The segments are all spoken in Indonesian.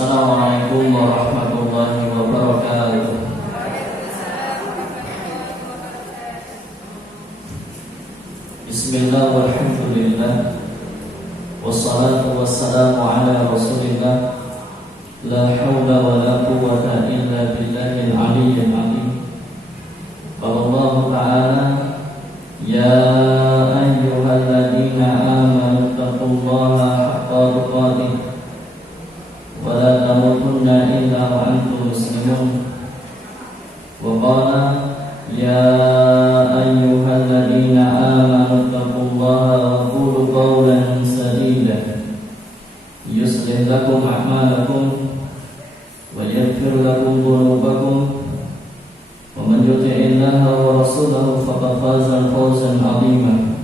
Assalamualaikum warahmatullahi wabarakatuh. Bismillah walhamdulillah, wassalatu wassalamu ala rasulillah. La hawla wa la quwwata illa billahil aliyyil azim. Qala Allah ta'ala, ya ayyuhalladzina amanu taqullaha haqqa tuqatih wa la tamutunna illa wa antum muslimun. Wa qala ya ayyuhalladzina amanu taqullaha wa qulu qawlan sadida yuslih lakum a'malakum wa yaghfir lakum dhunubakum wa man yuti'illaha wa rasulahu faqad faza fawzan 'azima.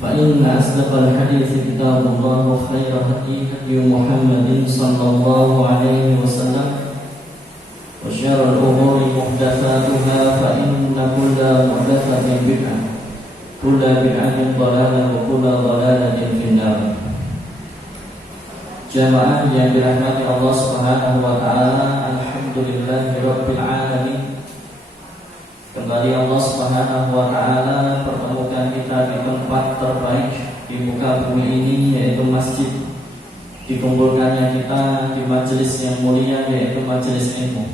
Fa inna asdaqal hadithi kitabullah wa khairal hadi hadi Muhammadin sallallahu alaihi wasallam wa syarrul umuri muhdatsatuha fa inna kulla muhdatsatin bid'ah kulla bid'atin dhalalah wa kulla dhalalatin finnar. Jamaah yang dirahmati Allah Subhanahu wa taala, alhamdulillahirabbil alamin. Kembali Allah Subhanahu wa taala pertemukan kita di tempat terbaik di muka bumi ini, yaitu masjid. Dikumpulkannya kita di majelis yang mulia, yaitu majelis ilmu.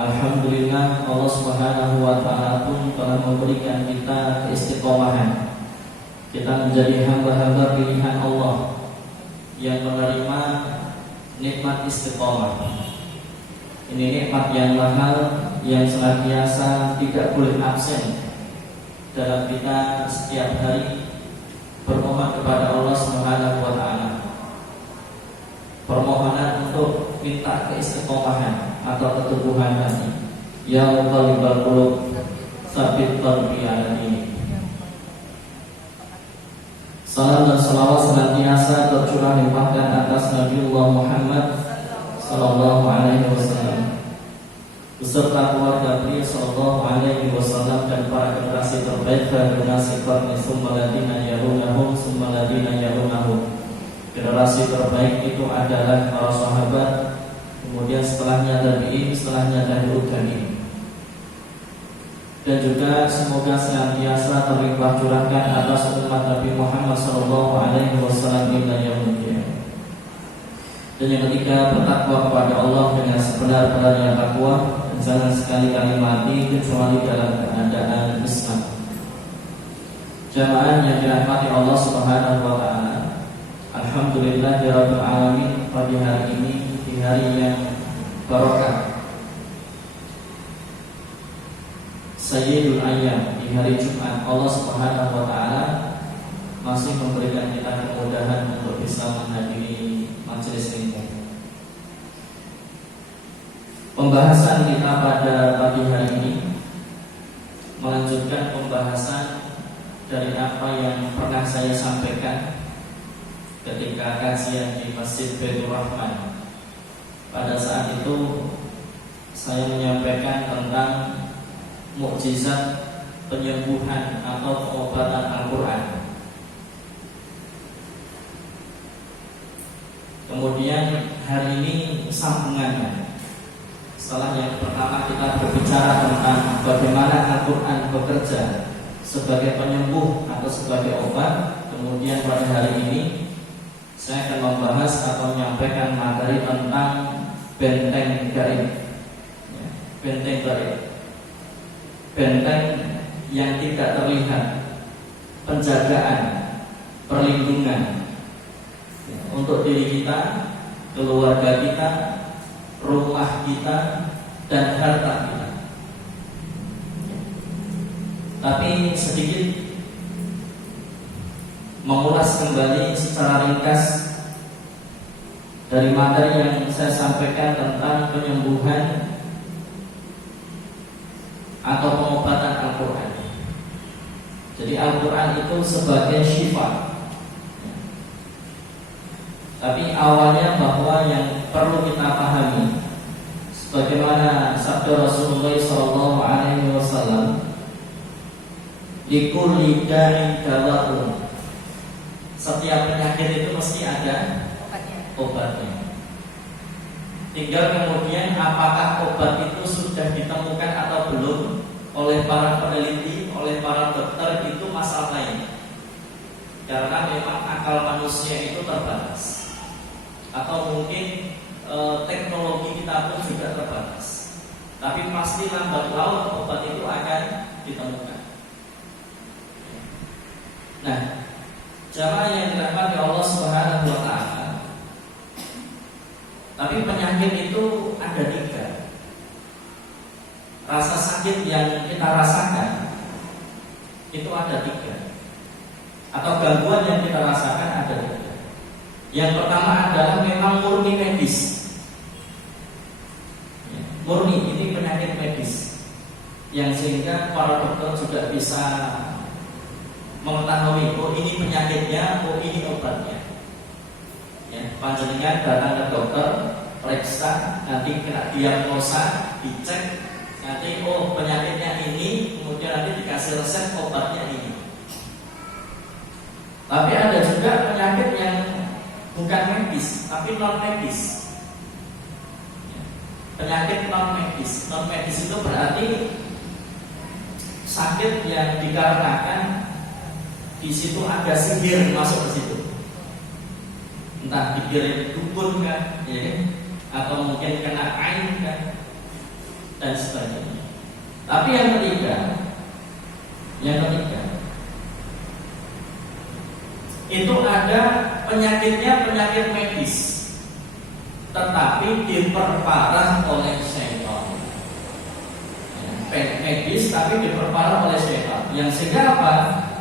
Alhamdulillah, Allah Subhanahu wa taala pun telah memberikan kita keistiqomahan. Kita menjadi hamba-hamba pilihan Allah yang menerima nikmat istiqomah. Ini nikmat yang mahal yang senantiasa tidak boleh absen dalam kita setiap hari bermohon kepada Allah Subhanahu wa taala. Permohonan untuk minta keistiqomahan atau keteguhan hati. Ya muqallibal qulub, tsabbit qalbi 'ala dinik. Salam dan salawat senantiasa tercurah limpahkan atas Nabiullah Muhammad sallallahu alaihi wasallam beserta keluarga beliau sallallahu alaihi wasallam dan para generasi terbaik generasi qarni tsumma ladina yalunahum tsumma ladina yalunahum. Generasi terbaik itu adalah para sahabat, kemudian setelahnya tabi'in, setelahnya tabi'ut tabi'in. Dan juga semoga senantiasa terlimpah curahkan atas umat Nabi Muhammad sallallahu alaihi wasallam hingga yaumil qiyamah. Dan yang ketiga, bertakwa kepada Allah dengan sebenar-benarnya takwa, dan jangan sekali-kali mati kecuali dalam keadaan Islam. Jamaah yang dirahmati Allah Subhanahu wa taala, alhamdulillahirabbil alamin. Pada hari ini, di hari yang barokah, Sayyidul Ayyam, di hari Jumat, Allah Subhanahu wa taala masih memberikan kita kemudahan untuk bisa menghadiri majelis ilmu. Pembahasan kita pada pagi hari ini melanjutkan pembahasan dari apa yang pernah saya sampaikan ketika kajian di Masjid Baitur Rahman. Pada saat itu saya menyampaikan tentang mukjizat penyembuhan atau pengobatan Al-Quran. Kemudian hari ini sambungannya. Setelah yang pertama kita berbicara tentang bagaimana Al-Quran bekerja sebagai penyembuh atau sebagai obat, kemudian pada hari ini saya akan membahas atau menyampaikan materi tentang benteng gaib. Benteng gaib, benteng yang tidak terlihat, penjagaan, perlindungan untuk diri kita, keluarga kita, rumah kita, dan harta kita. Tapi sedikit mengulas kembali secara ringkas dari materi yang saya sampaikan tentang penyembuhan atau pengobatan Al-Quran. Jadi Al-Quran itu sebagai syifa. Tapi awalnya bahwa yang perlu kita pahami, sebagaimana sabda Rasulullah SAW, likulli da'i dawa'un. Setiap penyakit itu mesti ada obatnya. Tinggal kemudian apakah obat itu sudah ditemukan atau belum oleh para peneliti, oleh para dokter, itu masalah lain. Karena memang akal manusia itu terbatas, atau mungkin teknologi kita pun juga terbatas. Tapi pasti lambat laun obat itu akan ditemukan. Nah, jamaah yang dirahmati Allah Subhanahu wa Ta'ala, tapi penyakit itu ada 3. Rasa sakit yang kita rasakan itu ada 3, atau gangguan yang kita rasakan ada 3. Yang pertama adalah memang murni medis. Murni ini penyakit medis, yang sehingga para dokter juga bisa mengetahui, oh ini penyakitnya, oh ini obatnya. Ya, panjenengan datang ke dokter, periksa, nanti kena diagnosa, dicek, nanti oh penyakitnya ini, kemudian nanti dikasih resep obatnya ini. Tapi ada juga penyakit yang bukan medis, tapi non medis. Penyakit non medis. Non medis itu berarti sakit yang dikarenakan di situ ada sihir masuk ke situ. Entah digiring dukun kan, ya, atau mungkin kena ain kan, dan sebagainya. Tapi yang ketiga itu ada penyakitnya penyakit medis, tetapi diperparah oleh syaitan. Medis tapi diperparah oleh syaitan, yang sehingga apa?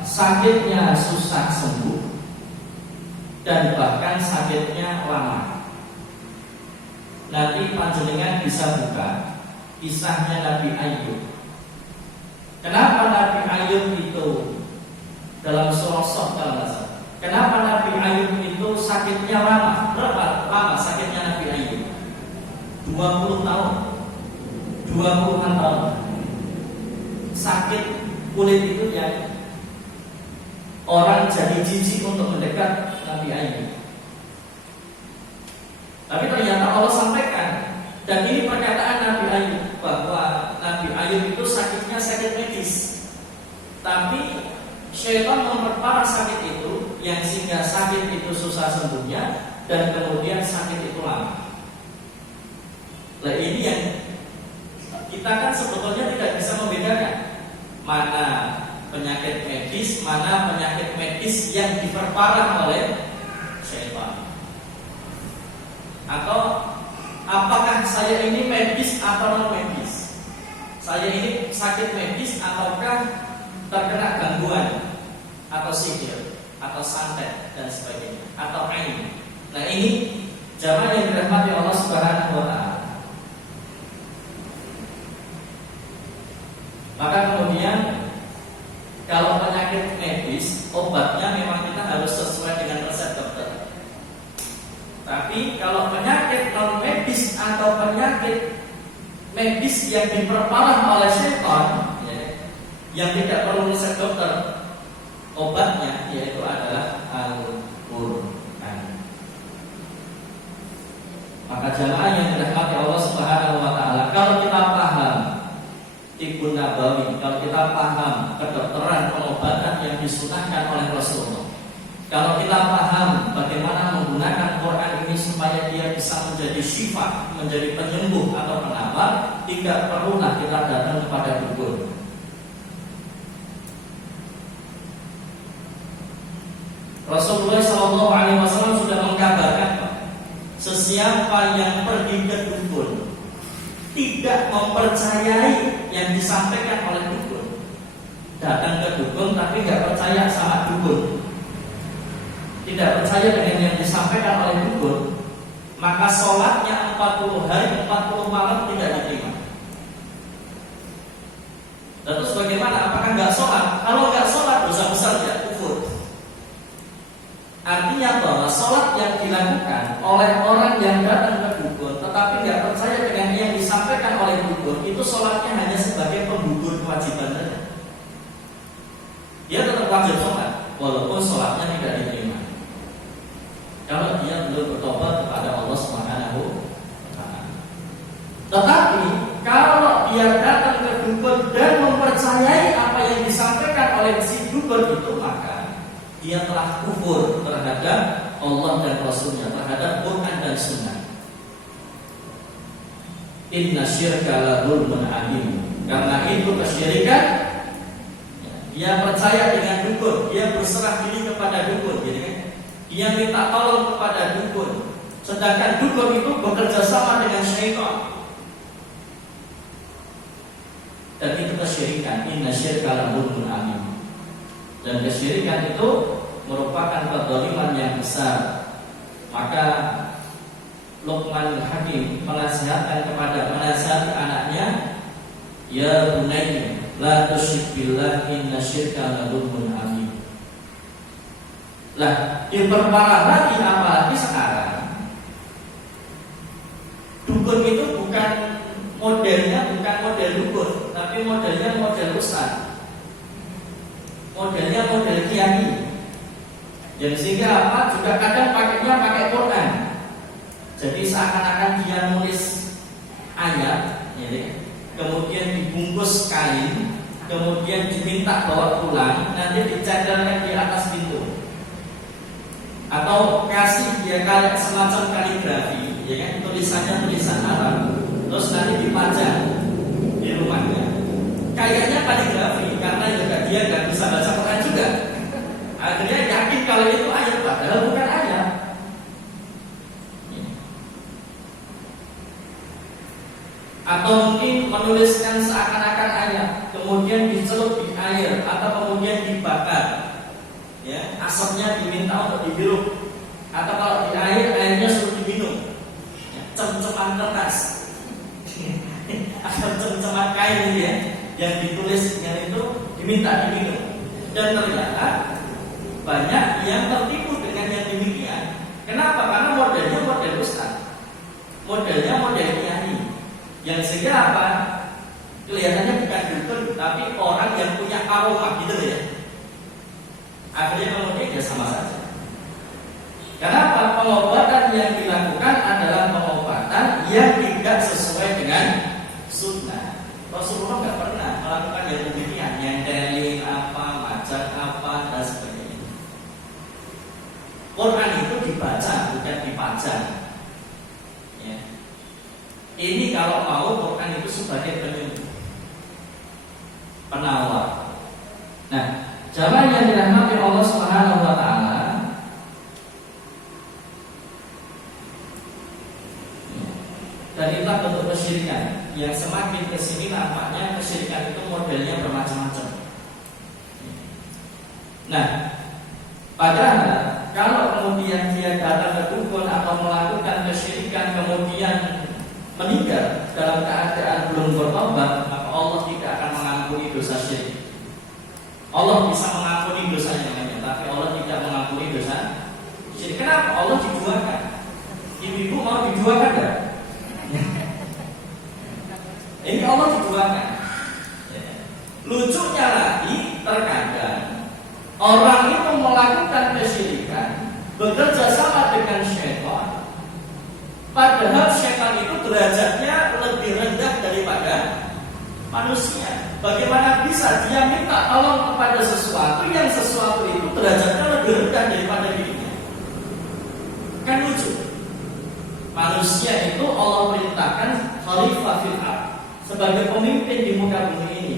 Sakitnya susah sembuh dan bahkan sakitnya lama. Nanti panjenengan bisa buka kisahnya Nabi Ayub. Kenapa Nabi Ayub itu dalam surah Soh, kenapa Nabi Ayub itu sakitnya lama? Berapa lama sakitnya Nabi Ayub? 20 tahun, 20-an tahun. Sakit kulit itu yang orang jadi jijik untuk mendekat Nabi Ayub. Tapi ternyata Allah sampaikan, dan ini perkataan Nabi Ayub, bahwa Nabi Ayub itu sakitnya sakit medis, tapi syaitan memperparah sakit itu, yang sehingga sakit itu susah sembuhnya, dan kemudian sakit itu lama. Nah ini yang kita kan sebetulnya tidak bisa membedakan mana penyakit medis, mana penyakit medis yang diperparah oleh syaitan. Atau apakah saya ini medis atau non medis? Saya ini sakit medis ataukah terkena gangguan atau sihir atau santet dan sebagainya, atau ain. Nah ini jamaah yang dirahmati Allah Subhanahu wa Ta'ala. Maka kemudian kalau penyakit medis, obatnya memang kita harus sesuai dengan resep dokter. Tapi kalau penyakit non medis atau penyakit medis yang diperparah oleh syaitan, ya, yang tidak perlu resep dokter, obatnya yaitu adalah Al-Qur'an. Maka jamaah yang dirahmati Allah Subhanahu wa Ta'ala, kalau kita paham Tibbun Nabawi, kalau kita paham kedokteran pengobatan yang disunahkan oleh Rasulullah, kalau kita paham bagaimana menggunakan Quran ini supaya dia bisa menjadi syifa, menjadi penyembuh atau penawar, tidak perlulah kita datang kepada dukun. Rasulullah SAW sudah mengkabarkan, sesiapa yang pergi ke dukun tidak mempercayai yang disampaikan oleh dukun, datang ke dukun tapi tidak percaya sama dukun, tidak percaya dengan yang disampaikan oleh dukun, maka sholatnya 40 hari 40 malam tidak diterima. Terus bagaimana? Apakah nggak sholat? Kalau nggak sholat dosa besar ya, kufur. Artinya bahwa sholat yang dilakukan oleh orang yang datang ke dukun tetapi nggak percaya dengan yang disampaikan oleh dukun, itu sholatnya hanya sebagai penggugur kewajiban saja. Dia tetap wajib sholat walaupun sholatnya tidak diterima. Kalau dia belum bertobat dia telah kufur terhadap Allah dan Rasulnya, terhadap Quran dan Sunnah. Inna syirka la dzulmun adzim. Karena itu kesyirikan, dia percaya dengan dukun, dia berserah diri kepada dukun, gitu kan? Dia minta tolong kepada dukun, sedangkan dukun itu bekerja sama dengan syaitan. Dan itu kesyirikan. Inna syirka la dzulmun adzim. Dan kesyirikan itu merupakan kedzaliman yang besar. Maka Luqman Hakim menasihati anaknya, ya bunayya la tusyrik billah inna syirka la dzulmun adzim. Lah, diperparah lagi apalagi sekarang. Dukun itu bukan modelnya model dukun, tapi modelnya model ustaz. Modelnya model kiai. Jadi sehingga apa? Juga kadang pakainya pakai Quran. Jadi seakan-akan dia nulis ayat, ya, kemudian dibungkus kain, kemudian diminta bawa pulang, nanti dicadarkan di atas pintu, atau kasih dia kayak semacam kaligrafi, ya kan, tulisannya tulisan Arab, terus nanti dipajang di rumahnya. Kayaknya kaligrafi karena juga dia nggak bisa baca Quran juga. Akhirnya yakin kalau itu ayat, padahal bukan ayat. Atau mungkin menuliskan seakan-akan ayat, kemudian dicelup di air, atau kemudian dibakar, ya, asapnya diminta untuk dihirup, atau kalau di air, airnya suruh diminum, ya, cem-ceman kertas, atau cem-ceman kain, ya, yang ditulis dengan itu diminta diminum. Dan ternyata banyak yang tertipu dengan yang demikian. Kenapa? Karena modelnya model ustaz, modelnya model kiai, yang sehingga apa? Kelihatannya bukan dukun, tapi orang yang punya aroma gitu ya. Akhirnya kemudian ya sama saja. Kenapa? Pengobatan yang dilakukan adalah pengobatan yang tidak sesuai dengan sunnah. Rasulullah nggak pernah melakukan yang demikian, nyentelin apa, macam apa, dan sebagainya. Quran itu dibaca, bukan dipajang. Ya. Ini kalau mau Quran itu sebagai penyembuh, penawar. Nah, jamaah yang dirahmati Allah Subhanahu wa taala, dan itulah bentuk kesyirikan yang semakin kesini nampaknya kesyirikan itu modelnya bermacam-macam. Nah, padahal kalau kemudian dia datang ke dukun atau melakukan kesyirikan kemudian meninggal dalam keadaan belum bertobat, maka Allah tidak akan mengampuni dosa syirik. Allah bisa mengampuni dosanya namanya, tapi Allah tidak mengampuni dosa syirik. Kenapa? Allah diduakan. Ibu-ibu mau diduakan enggak? Ini Allah diduakan. Lucunya lagi, terkadang orang itu melakukan kesyirikan, bekerja sama dengan syaitan, padahal syaitan itu derajatnya lebih rendah daripada manusia. Bagaimana bisa dia minta tolong kepada sesuatu yang sesuatu itu derajatnya lebih rendah daripada dirinya? Kan lucu. Manusia itu Allah perintahkan khalifah fil ardh, sebagai pemimpin di muka bumi ini.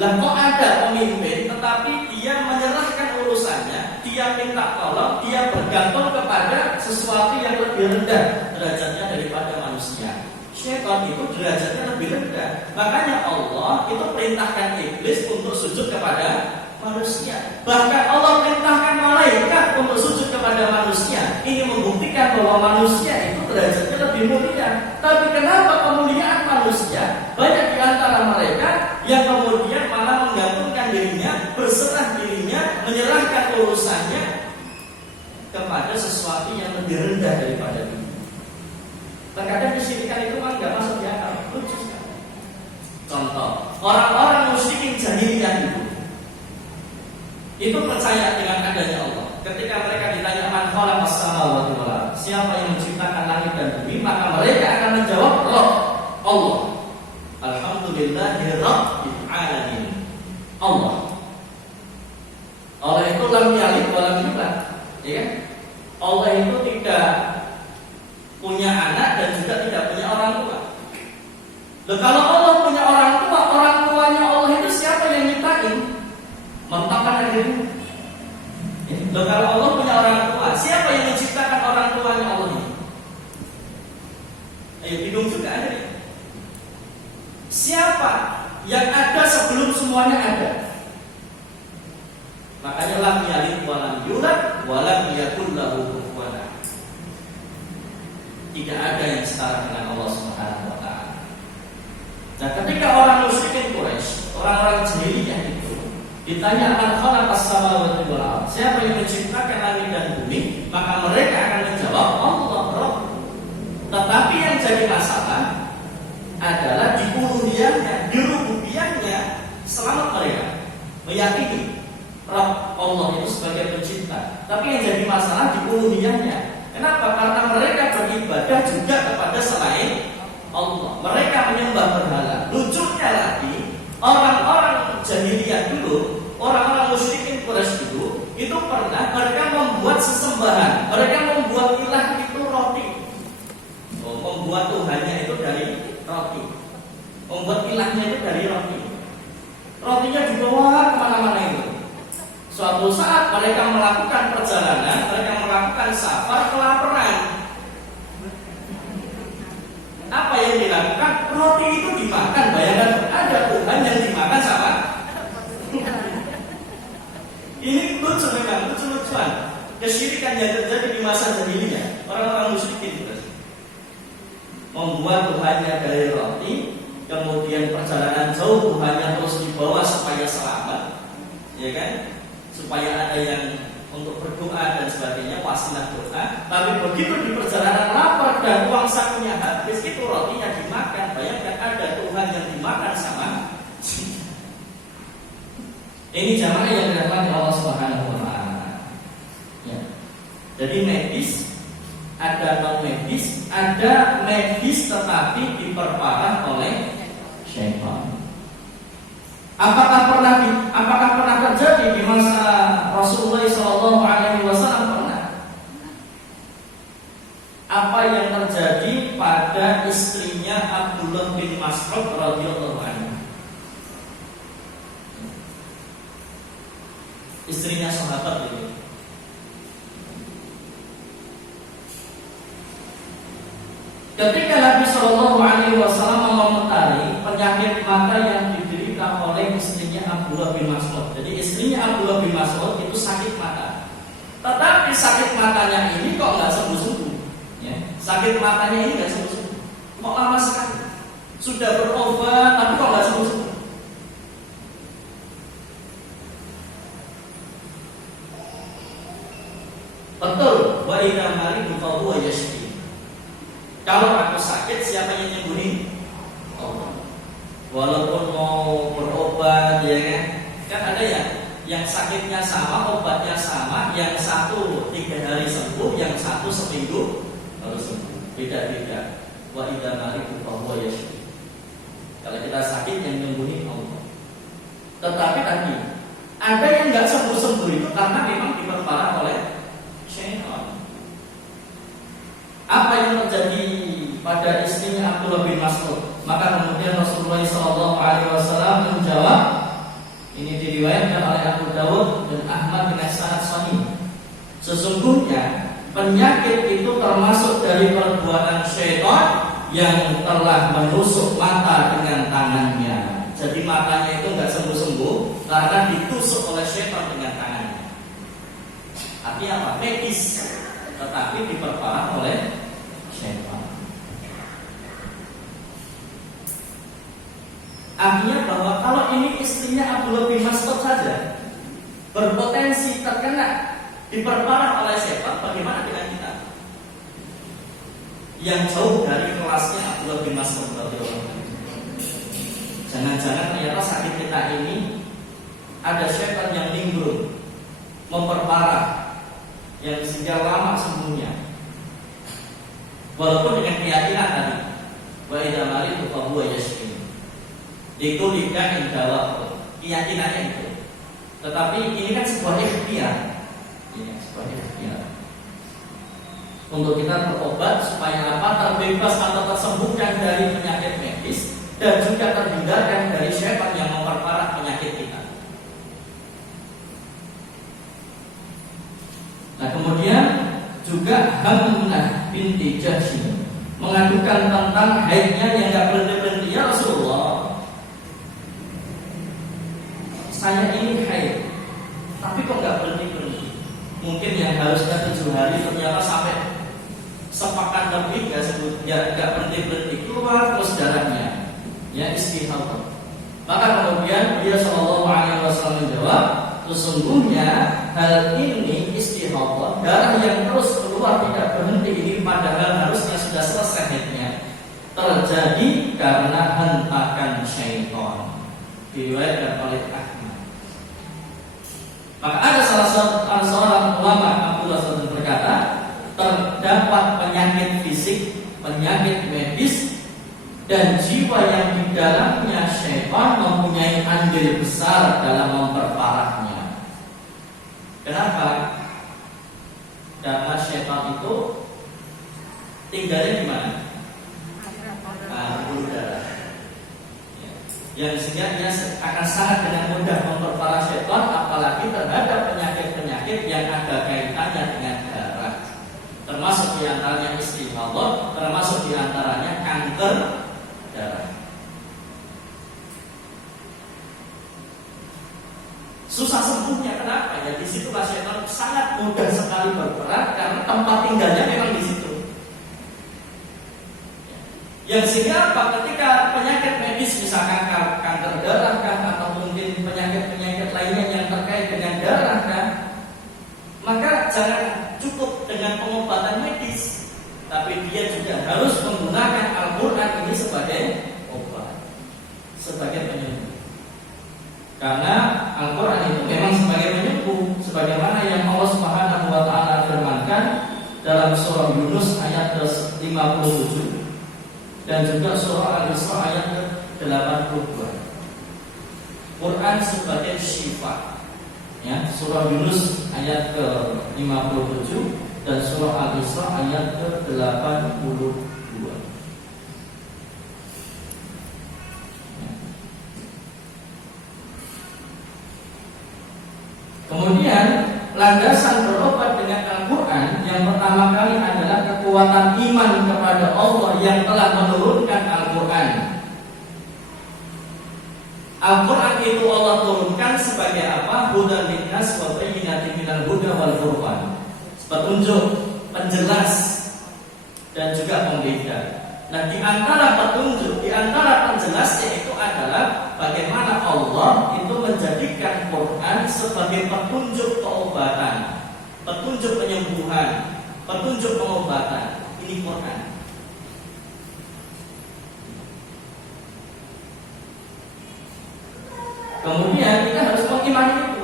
Lah kok ada pemimpin tetapi dia menyerahkan urusannya, dia minta tolong, dia bergantung kepada sesuatu yang lebih rendah derajatnya daripada manusia. Syaitan itu derajatnya lebih rendah. Makanya Allah itu perintahkan iblis untuk sujud kepada manusia. Bahkan Allah perintahkan malaikat untuk sujud kepada manusia. Ini membuktikan bahwa manusia itu derajatnya lebih mulia. Tapi kenapa kemuliaan manusia banyak di antara mereka yang kemudian malah menggantungkan dirinya, berserah dirinya, menyerahkan urusannya kepada sesuatu yang lebih rendah daripada dirinya. Terkadang kesyirikan itu memang nggak masuk di akal. Lucu sekali. Contoh, orang-orang musyrikin jahiliyah itu percaya dengan adanya Allah. Ketika mereka ditanya man khalaqas samawati wal ardh, siapa yang menciptakan langit dan bumi, maka mereka akan menjawab Allah. Alhamdulillahi rabbil alamin. Allah. Oleh itu lam yalid wa lam Kalau Allah punya orang tuanya Allah itu siapa yang nyiptain? Mentok kan gitu. Kalau Allah punya orang tua, siapa yang menciptakan orang tuanya Allah ini? Ayo bingung juga ada. Siapa yang ada sebelum semuanya ada? Makanya lam yalid wa lam yulad wa lam yakul lahu kufuwan ahad. Tidak ada yang setara dengan Allah Subhanahu wa taala. Nah, ketika orang musyrikin Quraisy, orang-orang jahiliyah itu ditanya man khalaqas samawati wal ardh, siapa yang menciptakan langit dan bumi, maka mereka akan menjawab Allah Rabb. Tetapi yang jadi masalah adalah di uluhiyahnya, di rububiyahnya. Selamat mereka meyakini Rabb Allah itu sebagai pencipta. Tapi yang jadi masalah di uluhiyahnya. Kenapa? Karena mereka beribadah juga kepada selain Allah. Mereka menyembah berhala. Lucunya lagi, orang-orang jahiliyah dulu, orang-orang musyrikin Quraisy dulu, itu pernah mereka membuat sesembahan. Mereka membuat ilah itu roti. Membuat Tuhannya itu dari roti. Membuat ilahnya itu dari roti. Rotinya dibawa kemana-mana itu. Suatu saat mereka melakukan perjalanan, mereka melakukan safar, kelaparan. Apa yang dilakukan? Roti itu dimakan. Bayangkan ada Tuhan yang dimakan sama. Ini lucu memang, lucu-lucuan. Kesyirikan yang terjadi di masa jahiliyah, orang-orang musyrikin itu membuat Tuhannya dari roti, kemudian perjalanan jauh Tuhannya terus dibawa supaya selamat, ya kan? Supaya ada yang untuk berdoa dan sebagainya, wasilah doa. Tapi begitu di perjalanan lapar dan uang sakunya habis, itu rotinya dimakan. Bayangkan ada Tuhan yang dimakan sama. Ini jamaah yang dirahmati Allah Subhanahu wa taala. Ya. Jadi medis, ada non medis, ada medis tetapi diperparah oleh syaitan. Apakah pernah terjadi di masa Rasulullah SAW? Pernah. Apa yang terjadi pada istrinya Abdullah bin Mas'ud radhiyallahu anhu? Istrinya sahabat itu. Ketika Nabi SAW mengomentari penyakit mata yang diderita oleh istrinya Abdullah bin Mas'ud. Jadi istrinya Abdullah bin Mas'ud itu sakit mata. Tetapi sakit matanya ini kok nggak sembuh-sembuh. Ya. Sakit matanya ini nggak sembuh-sembuh. Kok lama sekali? Sudah berobat tapi kok nggak sembuh-sembuh. Betul. Wa idza maridu fa huwa yashfi. Kalau aku sakit, siapa yang nyembuhin? Allah. Walaupun mau berobat, ya kan? Kan ada ya, yang sakitnya sama, obatnya sama, yang satu 3 hari sembuh, yang satu seminggu baru sembuh. Beda-beda. Wa idza maridu fa huwa yashfi. Kalau kita sakit, yang nyembuhin Allah. Tetapi tadi ada yang nggak sembuh-sembuh itu karena memang diperparah oleh syaitan. Apa yang terjadi pada istrinya Abdullah bin Mas'ud? Maka kemudian Rasulullah SAW menjawab, ini diriwayatkan oleh Abu Dawud dan Ahmad dengan sanad sahih. Sesungguhnya penyakit itu termasuk dari perbuatan syaitan yang telah menusuk mata dengan tangannya. Jadi matanya itu nggak sembuh-sembuh karena ditusuk oleh syaitan dengan tangannya. Artinya apa? Medis, tetapi diperparah oleh syaitan. Artinya bahwa kalau ini istrinya Abdullah bin Mas'ud saja berpotensi terkena diperparah oleh syaitan, bagaimana dengan kita yang jauh dari kelasnya Abdullah bin Mas'ud? Jangan-jangan ternyata sakit kita ini ada syaitan yang nimbrung, memperparah, yang sehingga lama sembuhnya. Walaupun dengan keyakinan tadi, wa idza maridu fa huwa yashfi. Itu lidah indawah, keyakinannya itu. Tetapi ini kan sebuah ikhtiar. Ya, sebuah ikhtiar. Untuk kita berobat supaya apa? Terbebas atau tersembuhkan dari penyakit medis, dan mengadukan tentang haidnya yang nggak berhenti-berhenti. Ya Rasulullah, saya ini haid, tapi kok nggak berhenti-berhenti? Mungkin yang harusnya 7 hari ternyata sampai sepekan lebih nggak berhenti-berhenti, keluar terus darahnya, ya istihadah. Maka kemudian dia Shallallahu Alaihi Wasallam menjawab, sesungguhnya hal ini istihadah, darah yang terus keluar tidak berhenti ini padahal harusnya sudah selesai haidnya, terjadi karena hentakan syaitan. Diriwayatkan oleh Ahmad. Maka ada salah seorang ulama Abdullah SAW berkata, terdapat penyakit fisik, penyakit medis, dan jiwa yang di dalamnya syaitan mempunyai andil besar dalam memperparahnya. Kenapa? Karena syaitan itu tinggalnya di mana? Pembuluh darah. Yang sehingga dia akan sangat dengan mudah memperparah syaitan, apalagi terhadap penyakit-penyakit yang ada kaitannya dengan darah. Termasuk diantaranya istihadah, termasuk diantaranya kanker darah. Susah sembuhnya, kenapa? Ya di situ syaitan sangat mudah sekali berperan karena tempat tinggalnya memang di situ. Yang sehingga apa? Ketika penyakit medis misalkan kanker darah kan, atau mungkin penyakit-penyakit lainnya yang terkait dengan darah kan, maka jangan cukup dengan pengobatan medis, tapi dia juga harus menggunakan Al-Quran ini sebagai obat, sebagai penyembuh. Karena Al-Quran itu memang sebagai penyembuh, sebagaimana yang Allah Subhanahu wa Ta'ala firmankan dalam surah Yunus ayat 57 dan juga surah Al-Isra ayat 82. Quran sebagai syifa. Ya, surah Yunus ayat ke-57 dan surah Al-Isra ayat ke-82. Kemudian landasan berobat dengan Al-Quran yang pertama kali adalah kekuatan iman kepada Allah yang telah menurunkan Al-Quran. Al-Quran itu Allah turunkan sebagai apa? Hudan linnas wa bayyinatin minal huda wal furqan. Petunjuk, penjelas dan juga pembeda. Nah, di antara petunjuk, di antara penjelasnya itu adalah bagaimana Allah itu menjadikan Quran sebagai petunjuk keobatan, petunjuk penyembuhan, petunjuk pengobatan. Ini Quran. Kemudian kita harus mengimani itu.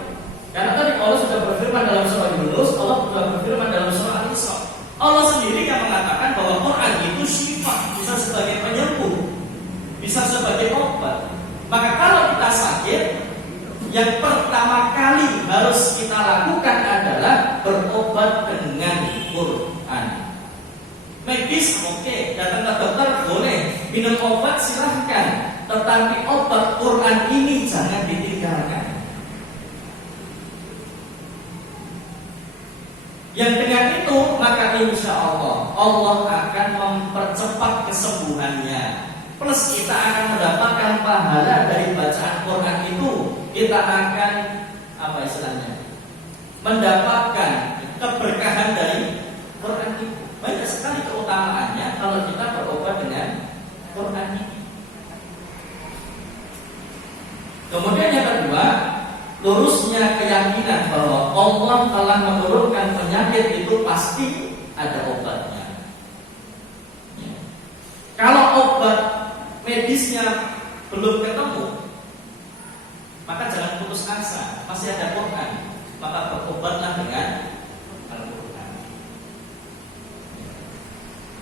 Karena tadi Allah sudah berfirman dalam surah Yunus, Allah sudah berfirman dalam surah Al-Isra. Allah sendiri yang mengatakan bahwa Quran itu syifa, bisa sebagai penyembuh, bisa sebagai obat. Maka kalau kita sakit, yang pertama kali harus kita lakukan adalah berobat dengan Quran. Medis oke, datang ke dokter boleh, minum obat silahkan, tetapi obat Quran ini jangan ditinggalkan. Yang dengan itu maka insya Allah akan mempercepat kesembuhannya. Plus kita akan mendapatkan pahala dari bacaan Quran itu. Kita akan apa istilahnya? Mendapatkan keberkahan dari Quran itu. Banyak sekali keutamaannya kalau kita berobat dengan Quran ini. Kemudian yang kedua, lurusnya keyakinan bahwa Allah telah menurunkan penyakit itu pasti ada obatnya. Ya. Kalau obat medisnya belum ketemu, maka jangan putus asa, masih ada Quran, maka berobatlah dengan Al-Quran.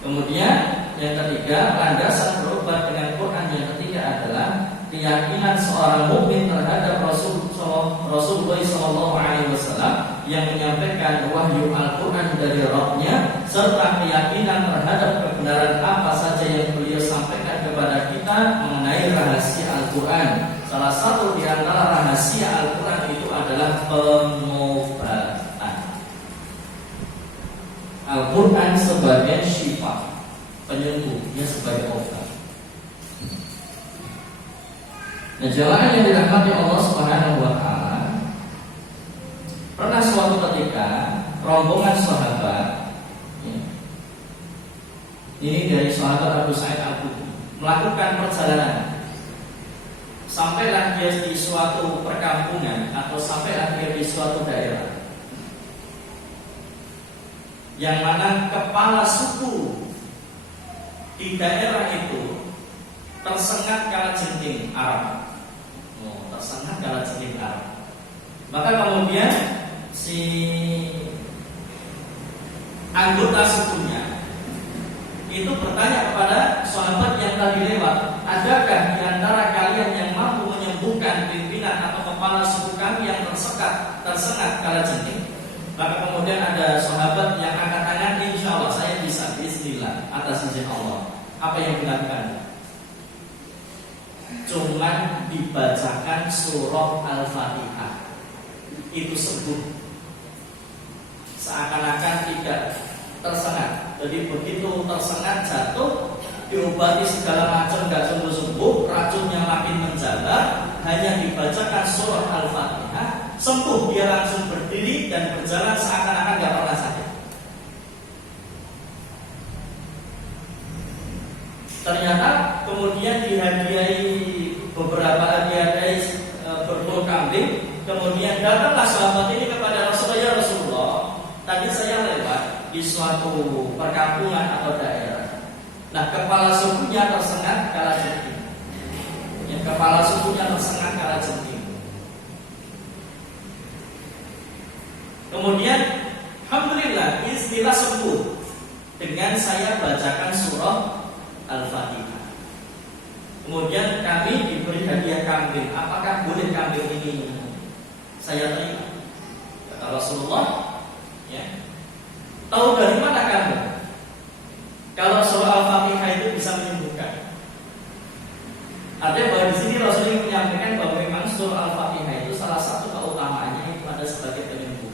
Kemudian yang ketiga, landasan berobat dengan Quran yang ketiga adalah keyakinan seorang mukmin terhadap Rasulullah SAW yang menyampaikan wahyu Al-Quran dari Rabb-Nya, serta keyakinan terhadap kebenaran apa saja yang beliau sampaikan kepada kita mengenai rahasia Al-Quran. Salah satu di antara rahasia Al-Quran itu adalah pengobatan. Al-Quran sebagai syifa. penyembuh, dia sebagai obat. Nah, jamaah yang dirahmati Allah Subhanahu wa taala, pernah suatu ketika rombongan sahabat, ya, ini dari sahabat Abu Sa'id Al-Khudri, melakukan perjalanan. Sampailah dia di suatu perkampungan atau sampailah dia di suatu daerah yang mana kepala suku di daerah itu tersengat kalajengking Arab. Tersengat kalajengking Arab. Maka kemudian si anggota sukunya itu bertanya kepada sahabat yang tadi lewat, adakah di antara kalian yang mampu menyembuhkan pimpinan atau kepala suku kami yang tersengat kalajengking? Maka kemudian ada sahabat yang angkat tangan, insya Allah saya bisa, bismillah, atas izin Allah. Apa yang dilakukan? Cuman dibacakan surah Al-Fatihah, itu sembuh. Seakan-akan tidak tersengat. Jadi begitu tersengat jatuh, diobati segala macam nggak sembuh-sembuh, racunnya makin menjalar, hanya dibacakan surah Al-Fatihah, sembuh, dia langsung berdiri dan berjalan seakan-akan nggak pernah sakit. Ternyata kemudian dihadiahi beberapa berburu kambing. Kemudian datanglah sahabat ini kepada Rasulullah, ya Rasulullah, tadi saya lewat di suatu perkampungan atau daerah. Nah, kepala sukunya tersengat kalajengking. Ya, kepala sukunya tersengat kalajengking. Kemudian, alhamdulillah, istilah sembuh dengan saya bacakan surah Al-Fatihah. Kemudian kami diberi hadiah kambing. Apakah boleh kambing ini saya terima? Kata Rasulullah, ya, tahu dari mana kamu kalau surah Al-Fatihah itu bisa menyembuhkan? Artinya bahwa di sini Rasulullah menyampaikan bahwa memang surah Al-Fatihah itu salah satu keutamaannya itu ada sebagai penyembuh,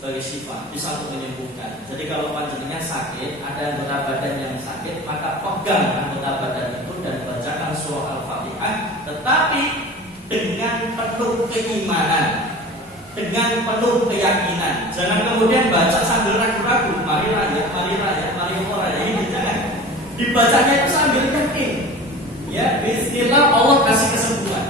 sebagai sifat, bisa untuk menyembuhkan. Jadi kalau panjenengan sakit, ada anggota badan yang sakit, maka pegang anggota badan itu dan bacakan surah Al-Fatihah, tetapi dengan penuh keimanan, dengan penuh keyakinan. Jangan kemudian baca sambil ragu-ragu, mari raya, mari raya, mari raya. Ini jangan. Dibacanya itu sambil yakin. Ya, bismillah, Allah kasih kesembuhan.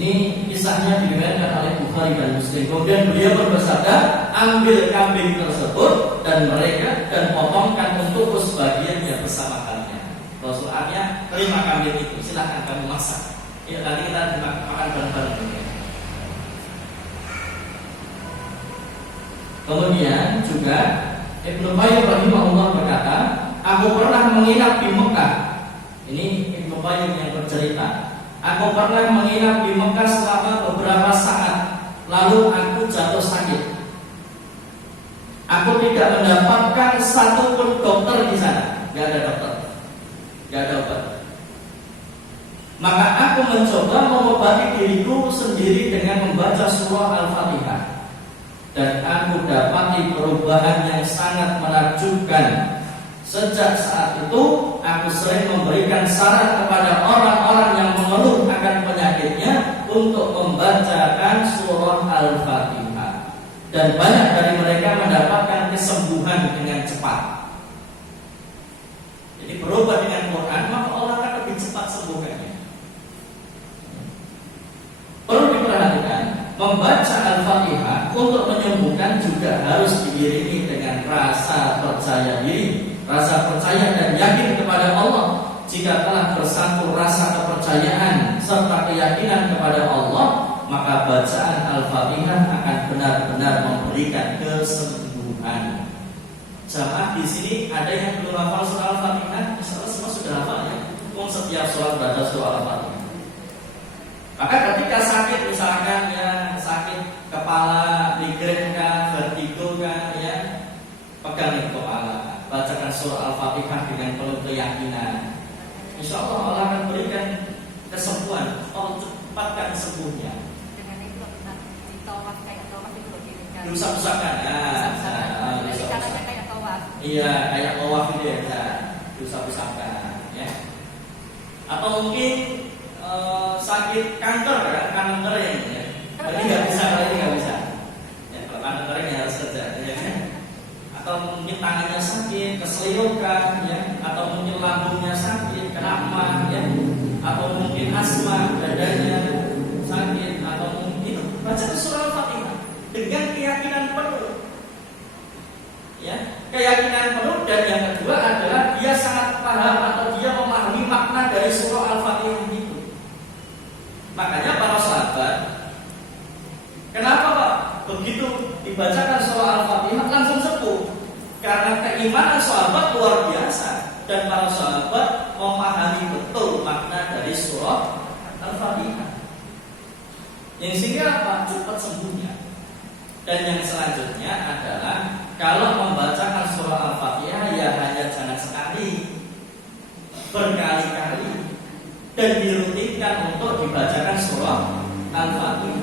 Ini kisahnya diriwayatkan oleh Bukhari dan Muslim. Kemudian beliau bersabda, ambil kambing tersebut dan potongkan untuk sebagiannya bersama kalian. Rasulullah, terima kambing itu, silahkan kamu masak. Ya, nanti kita makan bareng-bareng. Kemudian juga Ibnu Qayyim rahimahullah berkata, aku pernah menginap di Mekah. Ini Ibnu Qayyim yang bercerita. Aku pernah menginap di Mekah selama beberapa saat, lalu aku jatuh sakit. Aku tidak mendapatkan satupun dokter di sana, tidak ada dokter, tidak ada obat. Maka aku mencoba mengobati diriku sendiri dengan membaca surah Al-Fatihah, dan aku dapati perubahan yang sangat menakjubkan. Sejak saat itu, aku sering memberikan saran kepada orang-orang yang mengeluh akan penyakitnya untuk membacakan surah Al-Fatihah. Dan banyak dari mereka mendapatkan kesembuhan dengan cepat. Jadi berubah dengan Quran, maka Allah akan lebih cepat sembuhkannya. Perlu diperhatikan, membaca Al-Fatihah untuk menyembuhkan juga harus diiringi dengan rasa percaya diri, rasa percaya dan yakin kepada Allah. Jika telah bersatu rasa kepercayaan serta keyakinan kepada Allah, maka bacaan Al-Fatihah akan benar-benar memberikan kesembuhan. Jamaah di sini ada yang belum hafal surah Al-Fatihah? Insyaallah semua sudah hafal ya. Setiap sholat baca surah Al-Fatihah. Maka ketika sakit, misalkan ya sakit kepala, migrain kah, vertigo kah, ya pegang kepala, bacakan surah Al-Fatihah dengan penuh keyakinan. Insya Allah Allah akan berikan kesembuhan, Allah cepatkan sembuhnya. Dengan itu ditawaf kayak tawaf itu diusap-usapkan. Jadi caranya kayak tawaf. Iya, kayak tawaf gitu ya, diusap-usapkan ya. Atau mungkin sakit kanker ya, kanker kering ya. Tapi nggak bisa, kalau ini nggak bisa. Ya, kalau kanker kering ya harus kerja ya kan. Atau mungkin tangannya sakit, keseliokan ya, atau mungkin lambungnya sakit, kena emah ya, atau mungkin asma, dadanya sakit, atau mungkin baca surah Al-Fatihah dengan keyakinan penuh. Ya, keyakinan penuh, dan yang kedua adalah dia sangat paham atau dia memahami makna dari surah Al-Fatihah itu. Makanya para sahabat, kenapa Pak begitu dibacakan surah Al-Fatihah langsung sembuh? Karena keimanan sahabat luar biasa, dan para sahabat memahami betul makna dari surah Al-Fatihah. Yang sehingga apa? Cepat sembuhnya. Dan yang selanjutnya adalah kalau membacakan surah Al-Fatihah ya hanya jangan sekali, berkali-kali, dan dirutinkan untuk dibacakan surah Al-Fatihah.